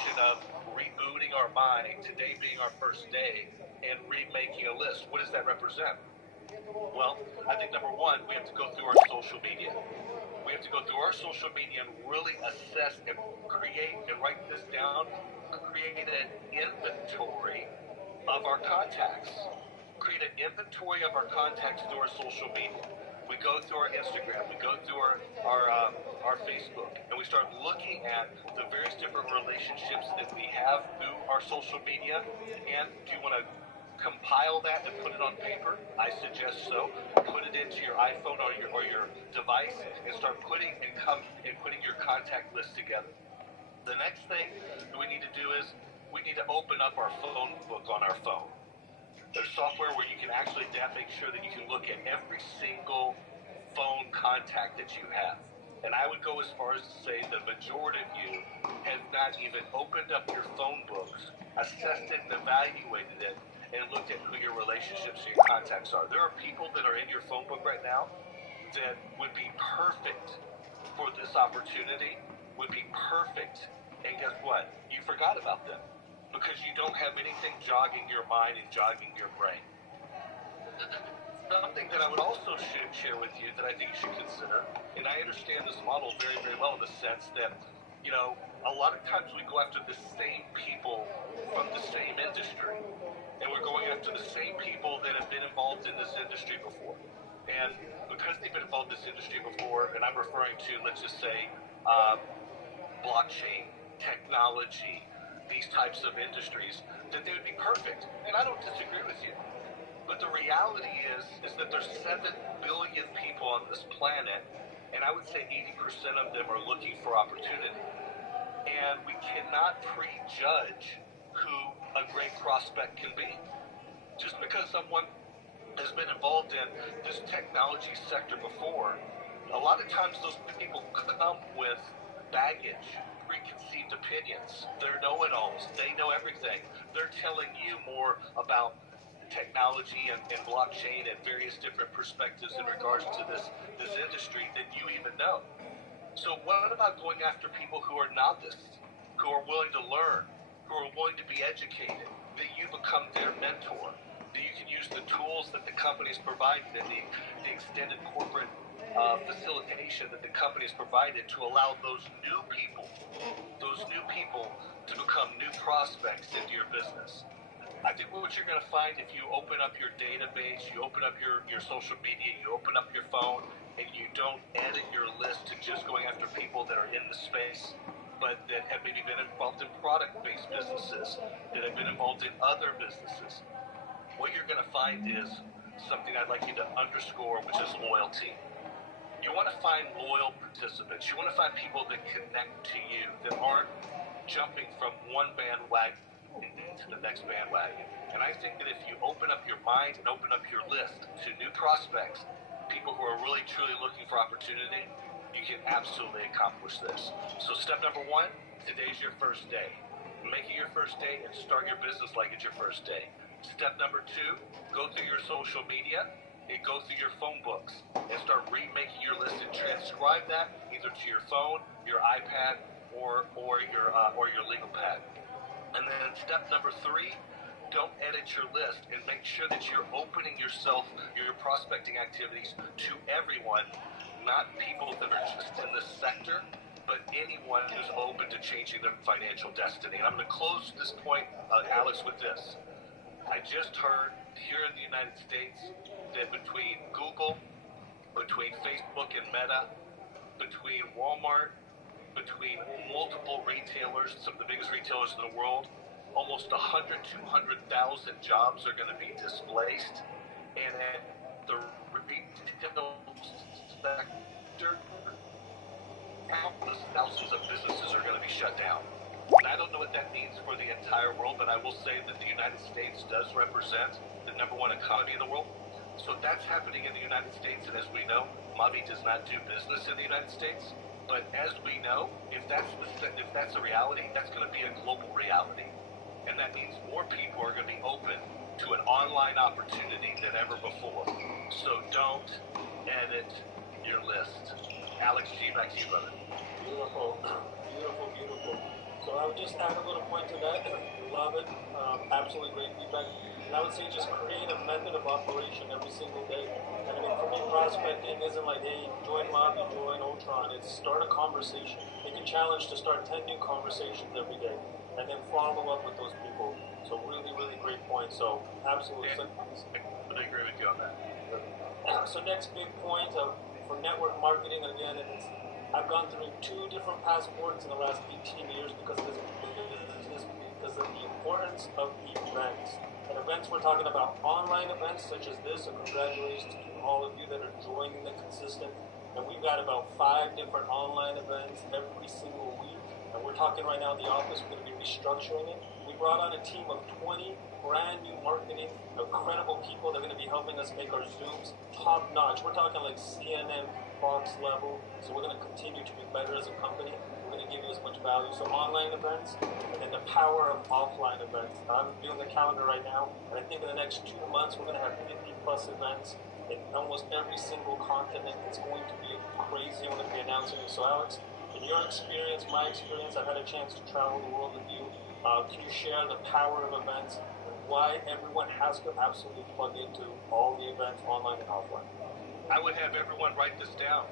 notion of rebooting our mind, today being our first day, and remaking a list. What does that represent? Well, I think number one, we have to go through our social media. We have to go through our social media and really assess and create, and write this down, create an inventory of our contacts. Create an inventory of our contacts through our social media. We go through our Instagram, we go through our Facebook, and we start looking at the various different relationships that we have through our social media. And do you want to compile that and put it on paper? I suggest so. Put it into your iPhone or your device and start putting your contact list together. The next thing we need to do is we need to open up our phone book on our phone. There's software where you can actually make sure that you can look at every single phone contact that you have. And I would go as far as to say the majority of you have not even opened up your phone books, assessed it and evaluated it, and looked at who your relationships and your contacts are. There are people that are in your phone book right now that would be perfect for this opportunity, would be perfect. And guess what? You forgot about them, because you don't have anything jogging your mind and jogging your brain. Something that I would also share with you that I think you should consider, and I understand this model very, very well in the sense that, a lot of times we go after the same people from the same industry, and we're going after the same people that have been involved in this industry before. And because they've been involved in this industry before, and I'm referring to, let's just say, blockchain, technology, these types of industries, that they would be perfect. And I don't disagree with you. But the reality is that there's 7 billion people on this planet, and I would say 80% of them are looking for opportunity. And we cannot prejudge who a great prospect can be. Just because someone has been involved in this technology sector before, a lot of times those people come with baggage, preconceived opinions. They're know-it-alls. They know everything. They're telling you more about technology and blockchain and various different perspectives in regards to this industry than you even know. So what about going after people who are novices, who are willing to learn, who are willing to be educated, that you become their mentor, that you can use the tools that the company's provided and the extended corporate facilitation that the company's provided to allow those new people to become new prospects into your business. I think what you're going to find if you open up your database, you open up your social media, you open up your phone, and you don't edit your list to just going after people that are in the space, but that have maybe been involved in product-based businesses, that have been involved in other businesses. What you're going to find is something I'd like you to underscore, which is loyalty. You want to find loyal participants. You want to find people that connect to you, that aren't jumping from one bandwagon to the next bandwagon. And I think that if you open up your mind and open up your list to new prospects, people who are really truly looking for opportunity, you can absolutely accomplish this. So step number 1, today's your first day. Make it your first day and start your business like it's your first day. Step number 2, go through your social media and go through your phone books and start remaking your list and transcribe that either to your phone, your iPad, or your legal pad. And then step number 3, don't edit your list and make sure that you're opening yourself, your prospecting activities to everyone, not people that are just in this sector, but anyone who's open to changing their financial destiny. And I'm going to close this point, Alex, with this. I just heard here in the United States that between Google, between Facebook and Meta, between Walmart, between multiple retailers, some of the biggest retailers in the world, almost 200,000 jobs are going to be displaced. And at the retail sector, countless thousands of businesses are going to be shut down. And I don't know what that means for the entire world, but I will say that the United States does represent the #1 economy in the world. So that's happening in the United States, and as we know, Mavie does not do business in the United States. But as we know, if that's a reality, that's going to be a global reality. And that means more people are going to be open to an online opportunity than ever before. So don't edit your list. Alex G, back to you, brother. Beautiful, beautiful, beautiful. So I would just add a little point to that. Love it. Absolutely great feedback. And I would say just create a method of operation every single day. And I mean, for me, prospecting isn't like, hey, join Mavie, join Ultron. It's start a conversation. Make a challenge to start 10 new conversations every day. And then follow up with those people. So really, really great point. So absolutely. I agree with you on that. So next big point for network marketing, again, it's I've gone through 2 different passports in the last 18 years because of this business, because of the importance of events. And events, we're talking about online events such as this, so congratulations to all of you that are joining the consistent. And we've got about 5 different online events every single week. And we're talking right now in the office, we're going to be restructuring it. We brought on a team of 20 brand new marketing, incredible people that are going to be helping us make our Zooms top notch. We're talking like CNN, Fox level. So we're going to continue to be better as a company. We're going to give you as much value. So online events, and then the power of offline events. I'm doing the calendar right now, and I think in the next 2 months we're going to have 50 plus events in almost every single continent. It's going to be crazy. We're going to be announcing it. So Alex, in your experience, my experience, I've had a chance to travel the world with you. Can you share the power of events and why everyone has to absolutely plug into all the events online and offline? I would have everyone write this down.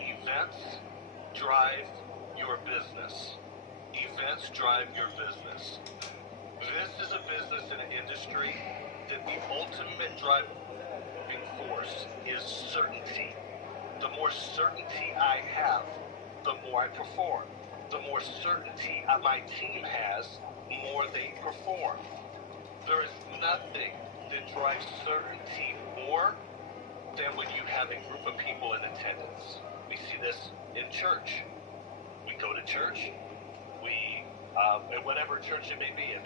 Events drive your business. Events drive your business. This is a business and an industry that the ultimate driving force is certainty. The more certainty I have, the more I perform. The more certainty my team has, more they perform. There is nothing that drives certainty more than when you have a group of people in attendance. We see this in church. We go to church. In whatever church it may be,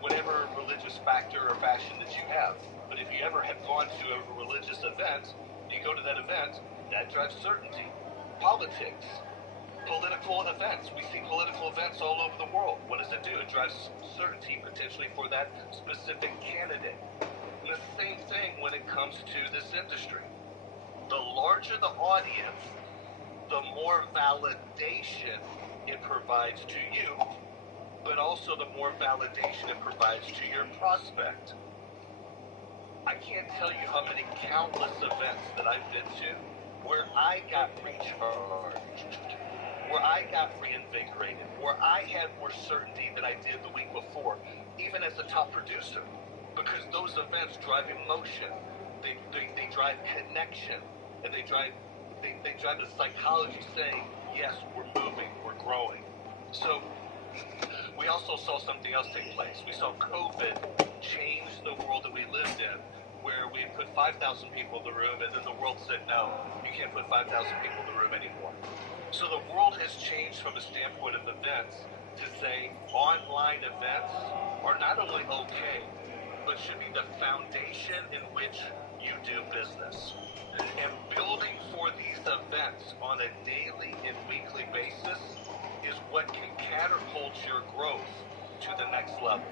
whatever religious factor or fashion that you have. But if you ever have gone to a religious event, you go to that event, that drives certainty. Politics. Political events. We see political events all over the world. What does it do? It drives certainty potentially for that specific candidate. And the same thing when it comes to this industry. The larger the audience, the more validation it provides to you, but also the more validation it provides to your prospect. I can't tell you how many countless events that I've been to where I got recharged, where I got reinvigorated, where I had more certainty than I did the week before, even as a top producer, because those events drive emotion, they drive connection, and they drive the psychology saying, yes, we're moving, we're growing. So we also saw something else take place. We saw COVID change the world that we lived in, where we put 5,000 people in the room, and then the world said, no, you can't put 5,000 people in the room anymore. So the world has changed from a standpoint of events to say online events are not only okay, but should be the foundation in which you do business. And building for these events on a daily and weekly basis is what can catapult your growth to the next level.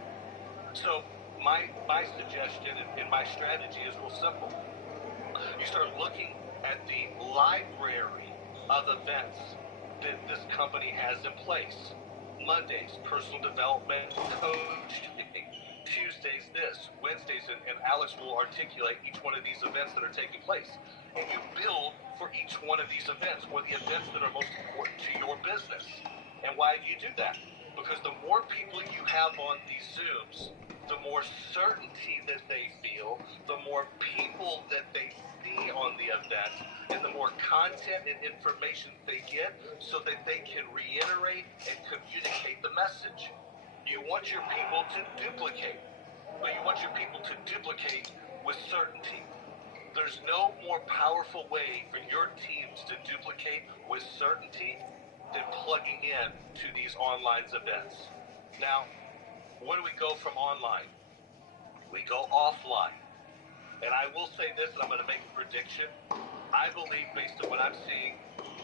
So my suggestion and my strategy is real simple. You start looking at the library of events that this company has in place. Mondays, personal development, coaching. Tuesdays, this. Wednesdays, and Alex will articulate each one of these events that are taking place. And you build for each one of these events, or the events that are most important to your business. And why do you do that? Because the more people you have on these Zooms, the more certainty that they feel, the more people that they see on the event, and the more content and information they get so that they can reiterate and communicate the message. You want your people to duplicate, but you want your people to duplicate with certainty. There's no more powerful way for your teams to duplicate with certainty than plugging in to these online events. Now, where do we go from online? We go offline. And I will say this, and I'm going to make a prediction. I believe, based on what I'm seeing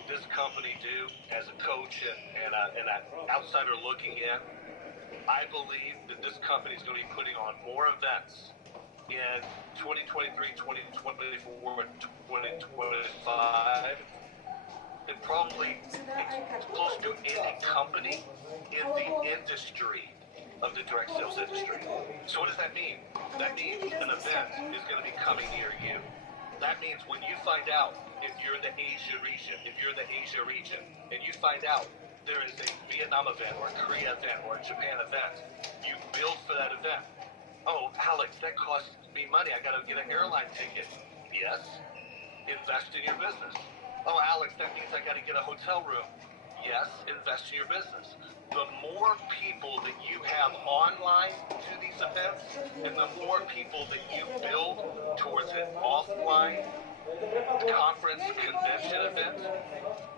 this company do as a coach and an outsider looking in, I believe that this company is going to be putting on more events in 2023, 2024, and 2025 and probably it's close to any company in the industry of the direct sales industry. So what does that mean? That means an event is going to be coming near you. That means when you find out, if you're in the Asia region, and you find out there is a Vietnam event or a Korea event or a Japan event, you build for that event. Oh, Alex, that costs me money. I got to get an airline ticket. Yes. Invest in your business. Oh, Alex, that means I got to get a hotel room. Yes. Invest in your business. The more people that you have online to these events, and the more people that you build towards an offline conference convention event,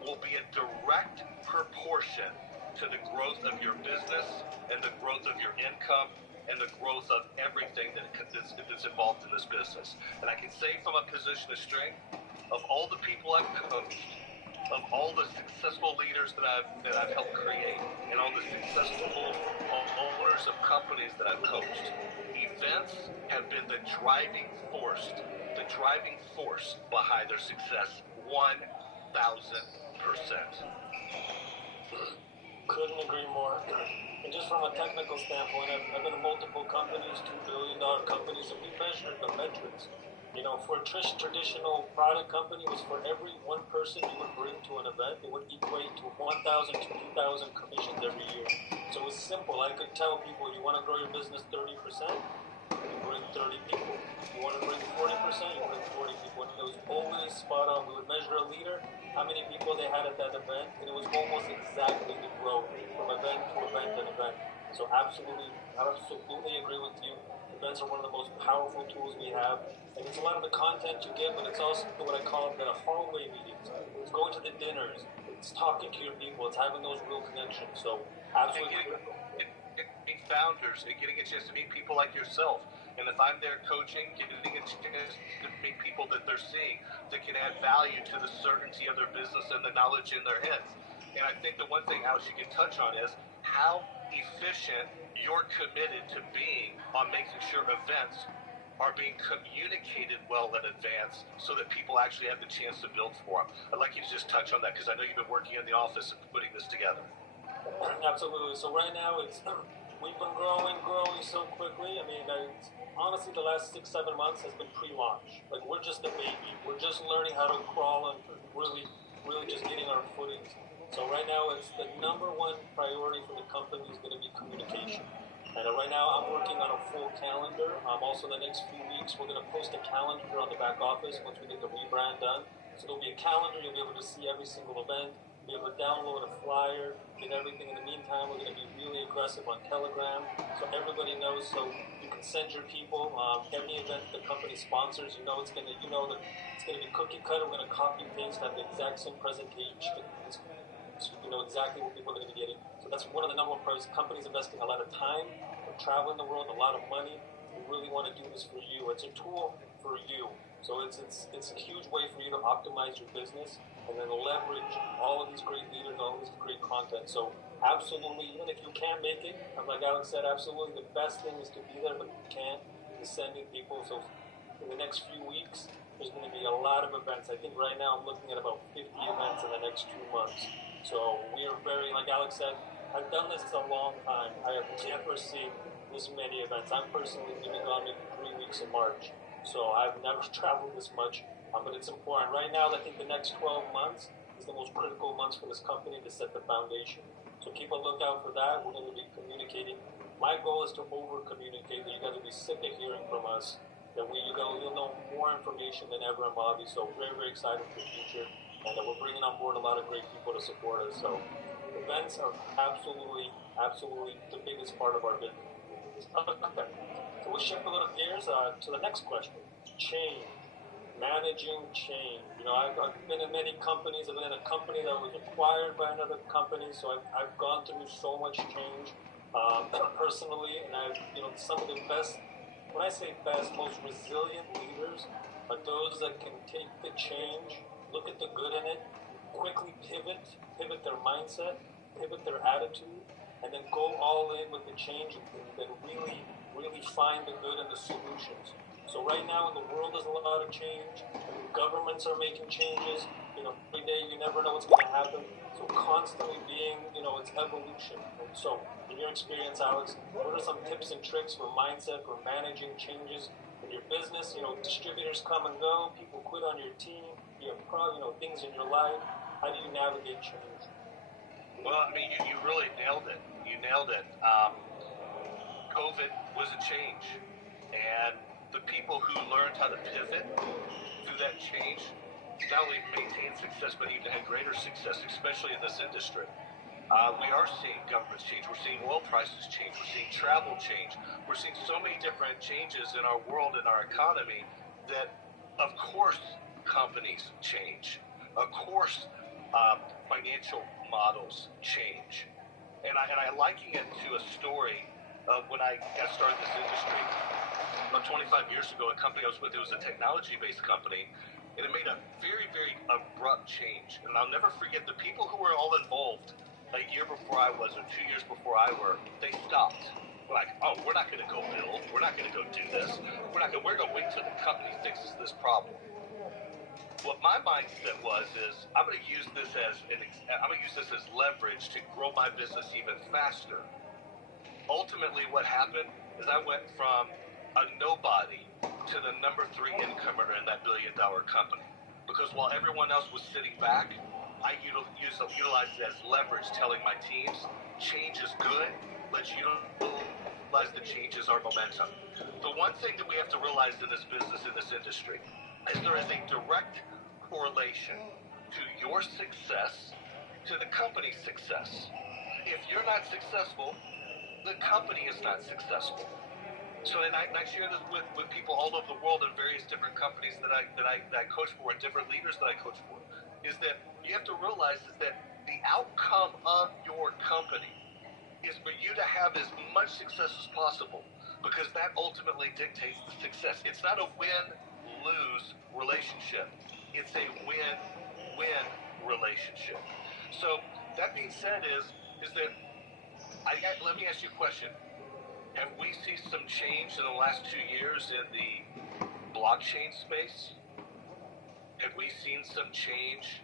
will be a direct proportion to the growth of your business and the growth of your income and the growth of everything that's involved in this business. And I can say from a position of strength, of all the people I've coached, of all the successful leaders that I've helped create, and all the successful owners of companies that I've coached, events have been the driving force behind their success, 1,000%. Couldn't agree more. And just from a technical standpoint, I've been in multiple companies, $2 billion companies, and we measured the metrics. You know, for a traditional product company, was for every one person you would bring to an event, it would equate to 1,000 to 2,000 commissions every year. So it was simple. I could tell people, you want to grow your business 30%, you bring 30 people. You want to bring 40%, you bring 40 people. And it was always spot on. We would measure a leader, how many people they had at that event, and it was almost exactly the growth from event to event and event. So absolutely agree with you. Events are one of the most powerful tools we have. And it's a lot of the content you get, but it's also what I call the hallway meetings. It's going to the dinners. It's talking to your people. It's having those real connections. So absolutely. Meet founders and getting a chance to meet people like yourself. And if I'm there coaching, getting a chance to meet people that they're seeing that can add value to the certainty of their business and the knowledge in their heads. And I think the one thing, Alex, you can touch on is how efficient you're committed to being on making sure events are being communicated well in advance so that people actually have the chance to build for them. I'd like you to just touch on that because I know you've been working in the office and putting this together. Absolutely. So right now, we've been growing so quickly. I mean, honestly, the last 6-7 months has been pre-launch. Like, we're just a baby. We're just learning how to crawl and really just getting our footings. So right now, it's the number one priority for the company is going to be communication. And right now, I'm working on a full calendar. Also, the next few weeks, we're going to post a calendar on the back office once we get the rebrand done. So there'll be a calendar. You'll be able to see every single event. You'll be able to download a flyer, get everything. In the meantime, we're going to be really aggressive on Telegram, so everybody knows. So you can send your people. Any event the company sponsors, you know that it's going to be cookie cutter. We're going to copy paste, have the exact same presentation. So you know exactly what people are going to be getting. So that's one of the number one priorities. Companies investing a lot of time, traveling the world, a lot of money. We really want to do this for you. It's a tool for you. So it's a huge way for you to optimize your business and then leverage all of these great leaders, all of this great content. So absolutely, even if you can't make it, like Alex said, absolutely the best thing is to be there, but if you can't, is sending people. So in the next few weeks, there's going to be a lot of events. I think right now I'm looking at about 50 events in the next 2 months. So we are very, like Alex said, I've done this a long time. I have never seen this many events. I'm personally going to be gone maybe 3 weeks in March. So I've never traveled this much, but it's important. Right now, I think the next 12 months is the most critical months for this company to set the foundation. So keep a lookout for that. We're going to be communicating. My goal is to over-communicate, that you guys will be sick of hearing from us, that you'll know more information than ever in Mavie. So very, very excited for the future. And we're bringing on board a lot of great people to support us. So events are absolutely the biggest part of our business. Okay. So we'll shift a little gears to the next question. Change. Managing change. You know, I've been in many companies. I've been in a company that was acquired by another company. So I've gone through so much change personally. And some of the best, when I say best, most resilient leaders are those that can take the change, look at the good in it, quickly pivot their mindset, pivot their attitude, and then go all in with the change and then really find the good in the solutions. So right now in the world there's a lot of change. Governments are making changes. every day you never know what's going to happen. So constantly being, it's evolution. And so, in your experience, Alex, what are some tips and tricks for mindset for managing changes in your business? Distributors come and go, people quit on your team, you have things in your life. How do you navigate change? Well, I mean, you really nailed it. You nailed it. COVID was a change, and the people who learned how to pivot through that change not only maintained success, but even had greater success, especially in this industry. We are seeing governments change. We're seeing oil prices change. We're seeing travel change. We're seeing so many different changes in our world and our economy that, of course, companies change. Of course, financial models change. And I liken it to a story of when I got started in this industry about 25 years ago. A company I was with, it was a technology-based company, and it made a very, very abrupt change. And I'll never forget the people who were all involved a year before I was, or 2 years before I were, they stopped. Like, oh, we're not going to go build. We're not going to go do this. We're going to wait till the company fixes this problem. What my mindset was is I'm going to use this as leverage to grow my business even faster. Ultimately, what happened is I went from a nobody to the number 3 incomer in that billion-dollar company. Because while everyone else was sitting back, I utilized it as leverage, telling my teams, change is good, let's utilize the change as our momentum. The one thing that we have to realize in this business, in this industry, is there is a direct correlation to your success, to the company's success. If you're not successful, the company is not successful. So, and I share this with people all over the world in various different companies that I coach for, and different leaders that I coach for, is that you have to realize is that the outcome of your company is for you to have as much success as possible, because that ultimately dictates the success. It's not a win-lose relationship. It's a win-win relationship. So that being said is that let me ask you a question. Have we seen some change in the last 2 years in the blockchain space? Have we seen some change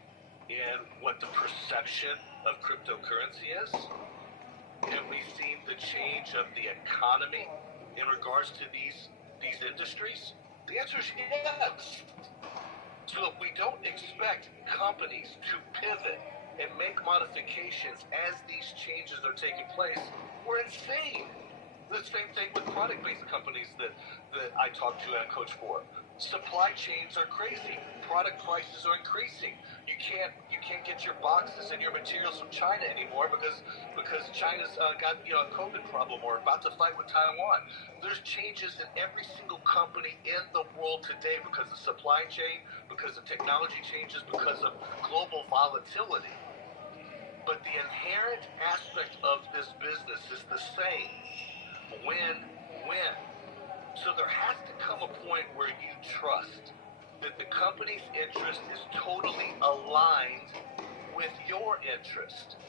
in what the perception of cryptocurrency is? Have we seen the change of the economy in regards to these industries? The answer is yes. So if we don't expect companies to pivot and make modifications as these changes are taking place, we're insane. The same thing with product-based companies that I talk to and coach for. Supply chains are crazy. Product prices are increasing. You can't get your boxes and your materials from China anymore because China's got a COVID problem or about to fight with Taiwan. There's changes in every single company in the world today because of supply chain, because of technology changes, because of global volatility. But the inherent aspect of this business is the same. Win-win. So there has to come a point where you trust that the company's interest is totally aligned with your interest.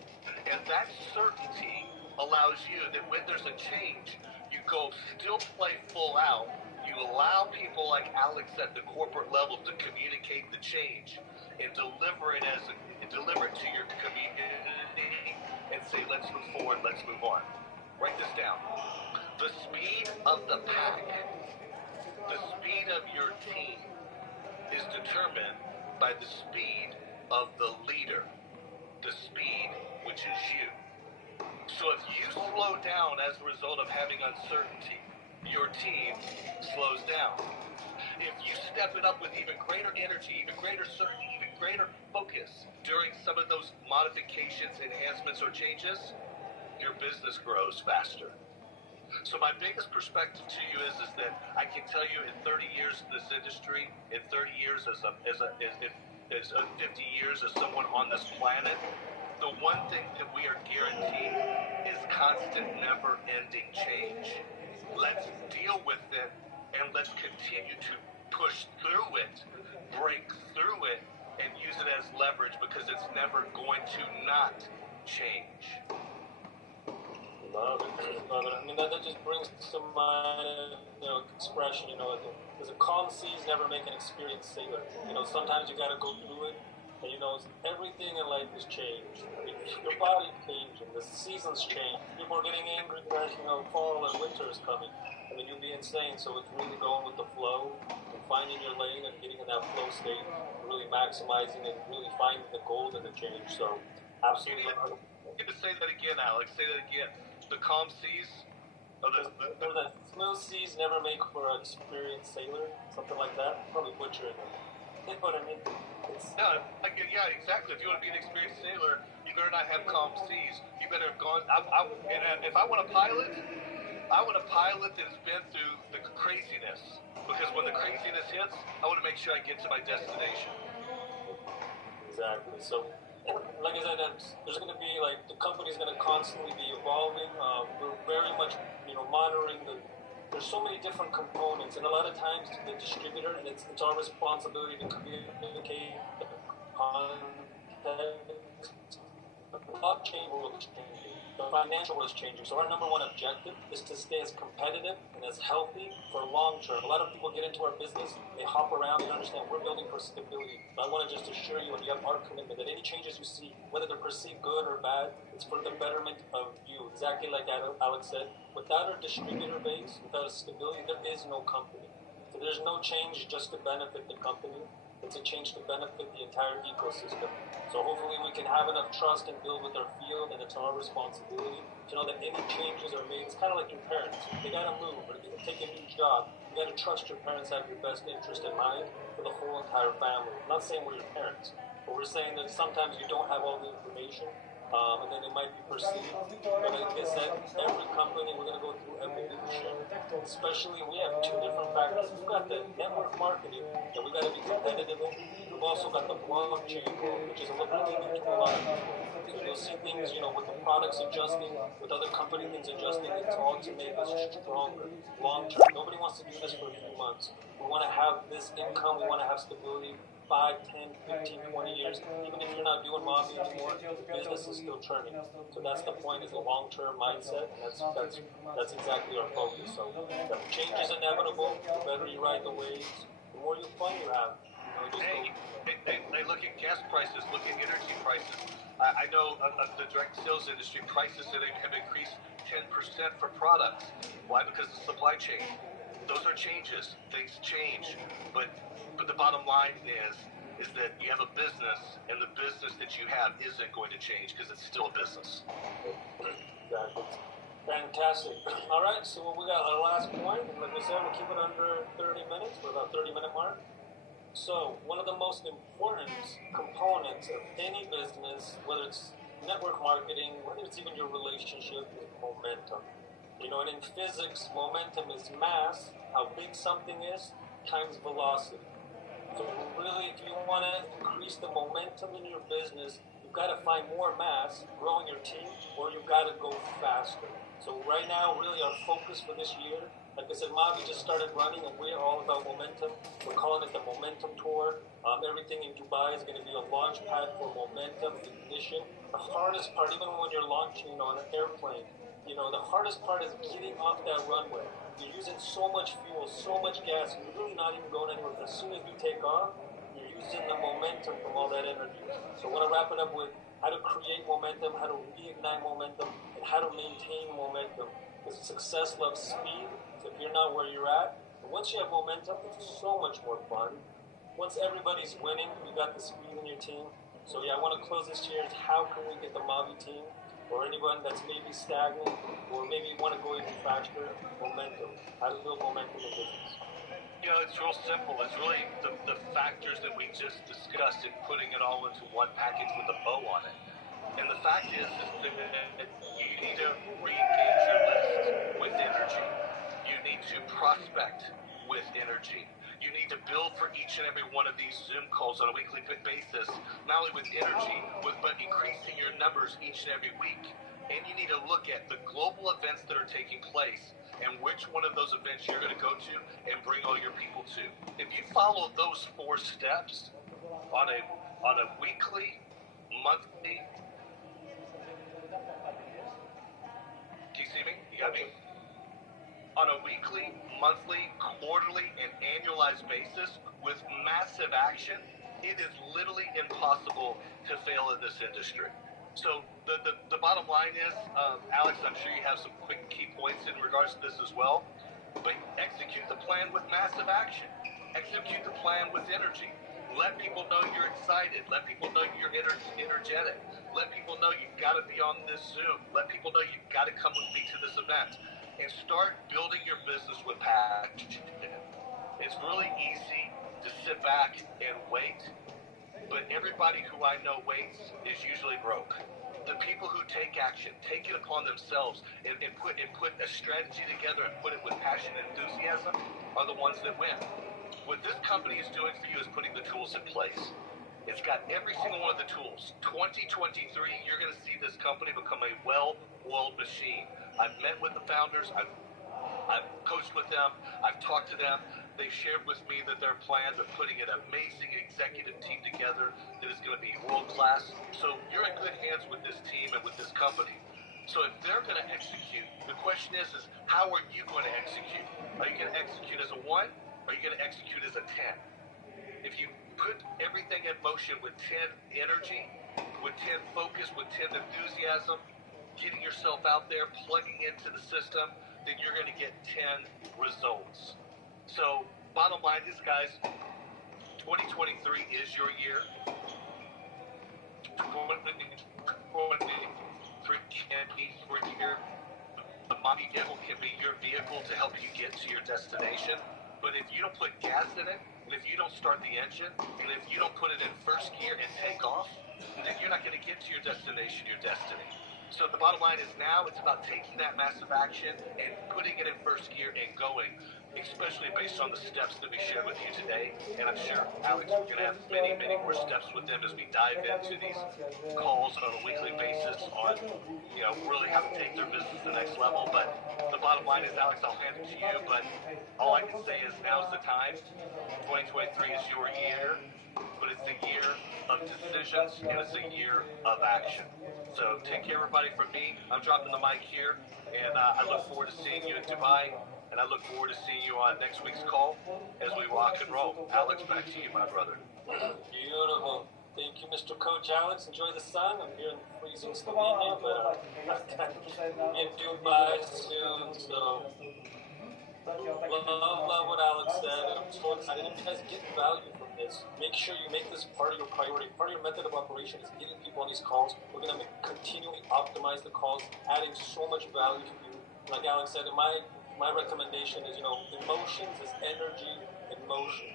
And that certainty allows you that when there's a change, you go still play full out. You allow people like Alex at the corporate level to communicate the change and deliver it to your community and say, let's move forward, let's move on. Write this down. The speed of the pack, the speed of your team is determined by the speed of the leader, the speed which is you. So if you slow down as a result of having uncertainty, your team slows down. If you step it up with even greater energy, even greater certainty, even greater focus during some of those modifications, enhancements, or changes, your business grows faster. So my biggest perspective to you is that I can tell you in 30 years in this industry, in 30 years as 50 years as someone on this planet, the one thing that we are guaranteed is constant, never-ending change. Let's deal with it, and let's continue to push through it, break through it, and use it as leverage, because it's never going to not change. Love it. I mean, that just brings to mind, expression, there's a calm seas never make an experienced sailor. Sometimes you got to go through it And everything in life has changed. I mean, your body's changing, the seasons change. People are getting angry that fall and winter is coming. I mean, you'd be insane. So it's really going with the flow and finding your lane and getting in that flow state, really maximizing and really finding the gold in the change. So absolutely. You need to say that again, Alex. Say that again. The calm seas. The smooth seas never make for an experienced sailor, something like that. Probably butchering it. But I mean, yeah, exactly. If you want to be an experienced sailor, you better not have calm seas. You better have gone. If I want a pilot, I want a pilot that has been through the craziness. Because when the craziness hits, I want to make sure I get to my destination. Exactly. So, like I said, there's going to be the company's going to constantly be evolving. We're very much, monitoring there's so many different components, and a lot of times the distributor, and it's our responsibility to communicate the context. The blockchain world is changing. The financial world is changing. So our number one objective is to stay as competitive and as healthy for long term. A lot of people get into our business, they hop around, they understand we're building for stability. But I want to just assure you, and you have our commitment, that any changes you see, whether they're perceived good or bad, it's for the betterment of you. Exactly like Alex said, without our distributor base, without a stability, there is no company. So there's no change just to benefit the company. It's a change to benefit the entire ecosystem. So hopefully we can have enough trust and build with our field, and it's our responsibility to know that any changes are made. It's kind of like your parents. They got to move or they take a new job. You got to trust your parents have your best interest in mind for the whole entire family. I'm not saying we're your parents, but we're saying that sometimes you don't have all the information, and then it might be perceived. But like I said, every company, we're going to go through evolution. Especially, we have two different factors. We've got the network marketing that we got to be competitive in. We've also got the blockchain world, which is really new to a lot of people. You'll see things, with the products adjusting, with other company things adjusting. It's all to make us stronger, long term. Nobody wants to do this for a few months. We want to have this income. We want to have stability. 5, 10, 15, 20 years. Even if you're not doing mavie anymore, the business is still churning. So that's the point, is a long-term mindset, and that's exactly our focus. So the change is inevitable. The better you ride the waves, the more fun you have. They look at gas prices, look at energy prices. I know the direct sales industry prices have increased 10% for products. Why? Because of the supply chain. Those are changes. Things change, but the bottom line is that you have a business, and the business that you have isn't going to change because it's still a business. Exactly. Fantastic. All right, so we got our last point. Like we said, we'll keep it under 30 minutes. We're about 30-minute mark. So one of the most important components of any business, whether it's network marketing, whether it's even your relationship, is momentum. And in physics, momentum is mass, how big something is, times velocity. So really, if you want to increase the momentum in your business, you've got to find more mass, growing your team, or you've got to go faster. So right now, really our focus for this year, like I said, Mavie just started running, and we're all about momentum. We're calling it the Momentum Tour. Everything in Dubai is going to be a launch pad for momentum, ignition. The hardest part, even when you're launching on an airplane, the hardest part is getting off that runway. You're using so much fuel, so much gas, and you're really not even going anywhere. As soon as you take off, you're using the momentum from all that energy. So I want to wrap it up with how to create momentum, how to reignite momentum, and how to maintain momentum. Because success loves speed. So if you're not where you're at, but once you have momentum, it's so much more fun. Once everybody's winning, you got the speed in your team. So I want to close this year is how can we get the Mavie team, or anyone that's maybe stagnant, or maybe want to go even faster, momentum. How to build momentum in business. It's real simple. It's really the factors that we just discussed and putting it all into one package with a bow on it. And the fact is that you need to re-engage your list with energy. You need to prospect with energy. You need to build for each and every one of these Zoom calls on a weekly basis, not only with energy, but increasing your numbers each and every week. And you need to look at the global events that are taking place and which one of those events you're going to go to and bring all your people to. If you follow those 4 steps on a weekly, monthly, can you see me? You got me? On a weekly, monthly, quarterly, and annualized basis with massive action, it is literally impossible to fail in this industry. So the bottom line is, Alex, I'm sure you have some quick key points in regards to this as well, but execute the plan with massive action. Execute the plan with energy. Let people know you're excited. Let people know you're energetic. Let people know you've got to be on this Zoom. Let people know you've got to come with me to this event. And start building your business with passion. It's really easy to sit back and wait, but everybody who I know waits is usually broke. The people who take action, take it upon themselves, and put a strategy together and put it with passion and enthusiasm are the ones that win. What this company is doing for you is putting the tools in place. It's got every single one of the tools. 2023, you're going to see this company become a well-oiled machine. I've met with the founders. I've coached with them. I've talked to them. They've shared with me that their plans are putting an amazing executive team together that is going to be world-class. So you're in good hands with this team and with this company. So if they're going to execute, the question is how are you going to execute? Are you going to execute as a 1? Or are you going to execute as a 10? If you put everything in motion with 10 energy, with 10 focus, with 10 enthusiasm, getting yourself out there, plugging into the system, then you're going to get 10 results. So bottom line is, guys, 2023 is your year. 2023 can be your year. The mavie vehicle can be your vehicle to help you get to your destination. But if you don't put gas in it, and if you don't start the engine, and if you don't put it in first gear and take off, then you're not going to get to your destination, your destiny. So the bottom line is now it's about taking that massive action and putting it in first gear and going, especially based on the steps that we shared with you today. And I'm sure, Alex, we're going to have many, many more steps with them as we dive into these calls on a weekly basis on, really how to take their business to the next level. But the bottom line is, Alex, I'll hand it to you, but all I can say is now's the time. 2023 is your year, but it's a year of decisions and it's a year of action. So take care, everybody, from me. I'm dropping the mic here, and I look forward to seeing you in Dubai, and I look forward to seeing you on next week's call as we rock and roll. Alex, back to you, my brother. Beautiful. Thank you, Mr. Coach Alex. Enjoy the sun. I'm here in freezing Slovenia, but in Dubai soon, so love what Alex said. I'm so excited. If you guys get value from this, make sure you make this part of your priority. Part of your method of operation is getting people on these calls. We're going to continually optimize the calls, adding so much value to you. Like Alex said, my recommendation is, emotions is energy in motion.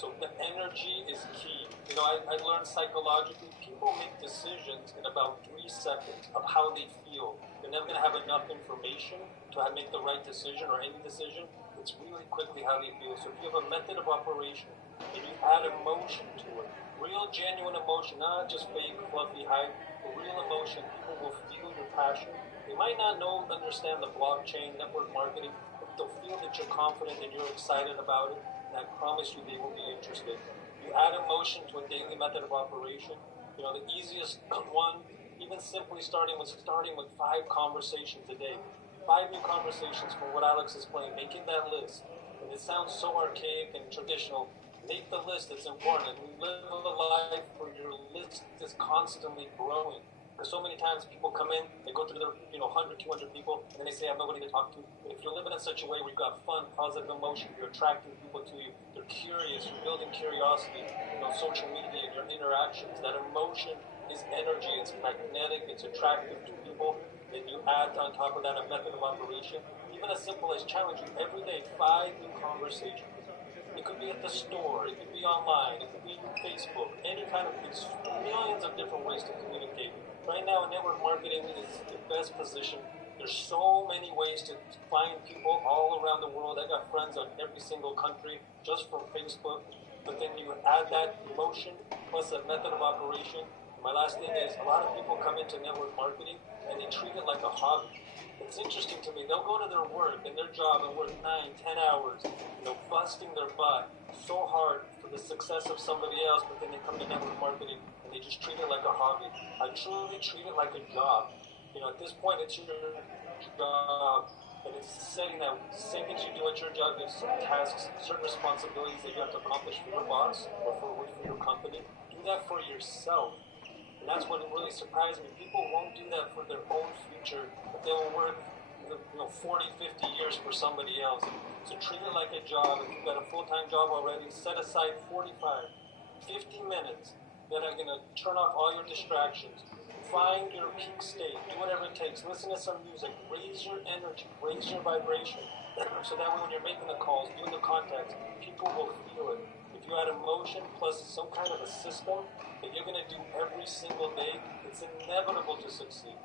So the energy is key. I learned psychologically, people make decisions in about 3 seconds of how they feel. They're never going to have enough information to make the right decision or any decision. It's really quickly how they feel. So if you have a method of operation and you add emotion to it, real genuine emotion, not just fake, fluffy hype, but real emotion, people will feel your passion. They might not understand the blockchain, network marketing, but they'll feel that you're confident and you're excited about it. And I promise you they will be interested. You add emotion to a daily method of operation. The easiest one, even simply starting with 5 conversations a day. 5 new conversations from what Alex is playing, making that list. And it sounds so archaic and traditional. Make the list, it's important. And live a life where your list is constantly growing. Because so many times people come in, they go through their 100, 200 people, and then they say, I have nobody to talk to. But if you're living in such a way where you've got fun, positive emotion, you're attracting people to you, you're curious, you're building curiosity, social media and your interactions, that emotion is energy, it's magnetic, it's attractive to people. Then you add on top of that a method of operation, even as simple as challenging every day 5 new conversations. It could be at the store, it could be online, it could be on Facebook, any kind of, there's millions of different ways to communicate. Right now, network marketing is the best position. There's so many ways to find people all around the world. I got friends on every single country just from Facebook. But then you add that emotion plus a method of operation. My last thing is, a lot of people come into network marketing and they treat it like a hobby. It's interesting to me. They'll go to their work and their job and work 9, 10 hours, busting their butt so hard for the success of somebody else, but then they come to network marketing and they just treat it like a hobby. I truly treat it like a job. At this point, it's your job And it's setting that same things you do at your job, there's some tasks, certain responsibilities that you have to accomplish for your boss or for your company. Do that for yourself. And that's what really surprised me. People won't do that for their own future, but they'll work 40, 50 years for somebody else. So treat it like a job. If you've got a full-time job already, set aside 45, 50 minutes that are going to turn off all your distractions. Find your peak state. Do whatever it takes. Listen to some music. Raise your energy. Raise your vibration. So that way when you're making the calls, doing the contacts, people will feel it. If you add emotion plus some kind of a system that you're going to do every single day, it's inevitable to succeed.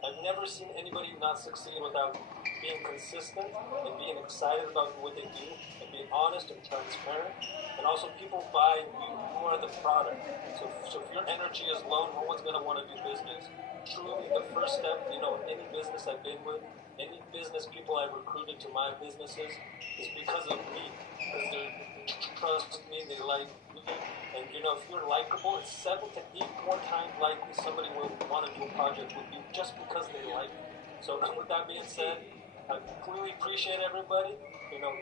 I've never seen anybody not succeed without being consistent and being excited about what they do and being honest and transparent. And also people buy you. You are the product. So if your energy is low, no one's going to want to do business. Truly, the first step, any business I've been with, any business people I've recruited to my businesses is because of me. Because they trust me, they like me. And if you're likable, it's 7 to 8 more times likely somebody will want to do a project with you just because they like you. So with that being said, I completely appreciate everybody.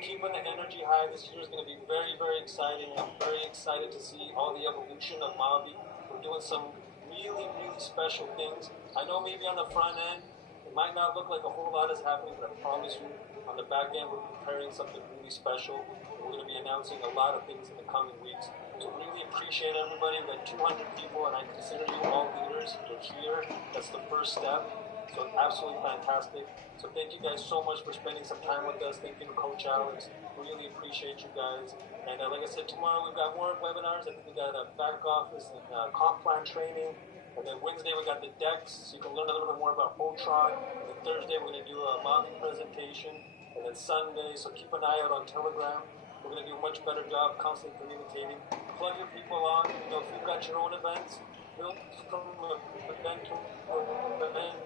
Keeping the energy high. This year is going to be very, very exciting. I'm very excited to see all the evolution of Mavie. We're doing some really, really special things. I know maybe on the front end, it might not look like a whole lot is happening, but I promise you, on the back end, we're preparing something really special. We're going to be announcing a lot of things in the coming weeks. So really appreciate everybody. We got 200 people, and I consider you all leaders. You're here. That's the first step. So absolutely fantastic. So thank you guys so much for spending some time with us. Thank you to Coach Alex. Really appreciate you guys. And like I said, tomorrow we've got more webinars. I think we got a back office and comp plan training. And then Wednesday we got the decks, so you can learn a little bit more about Ultron. And then Thursday we're going to do a Mavie presentation. And then Sunday, so keep an eye out on Telegram. We're going to do a much better job constantly communicating. Plug your people on. If you've got your own events, build from an event to an event.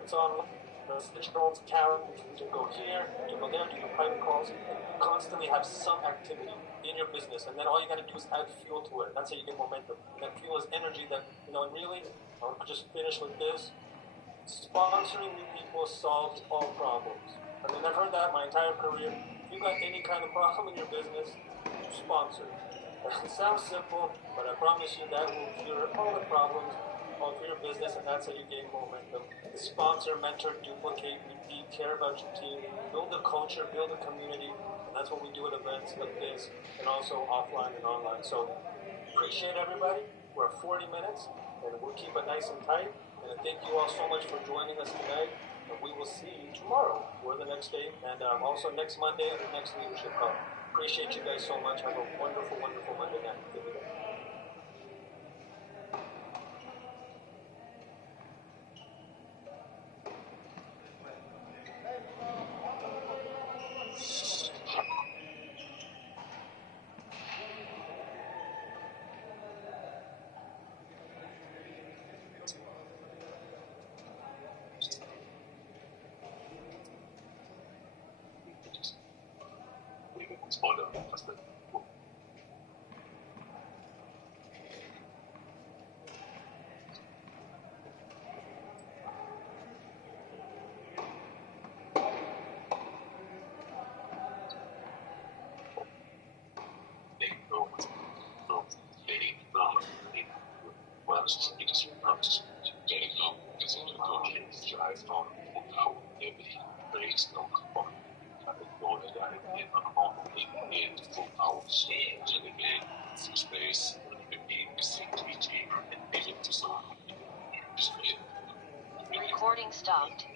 It's on set your own calendar. You can go here, you go there, do your private calls, and constantly have some activity in your business. And then all you got to do is add fuel to it. That's how you get momentum. And that fuel is energy that, and really, I'll just finish with this. Sponsoring new people solves all problems. I mean, I've heard that my entire career. If you've got any kind of problem in your business, sponsor. It sounds simple, but I promise you that will cure all the problems for your business, and that's how you gain momentum. Sponsor, mentor, duplicate, repeat, care about your team, build a culture, build a community, and that's what we do at events like this, and also offline and online. So appreciate everybody. We're at 40 minutes, and we'll keep it nice and tight. And thank you all so much for joining us tonight. And we will see you tomorrow or the next day, and also next Monday at the next leadership call. Appreciate you guys so much. Have a wonderful, wonderful Monday night. Good night. Recording stopped.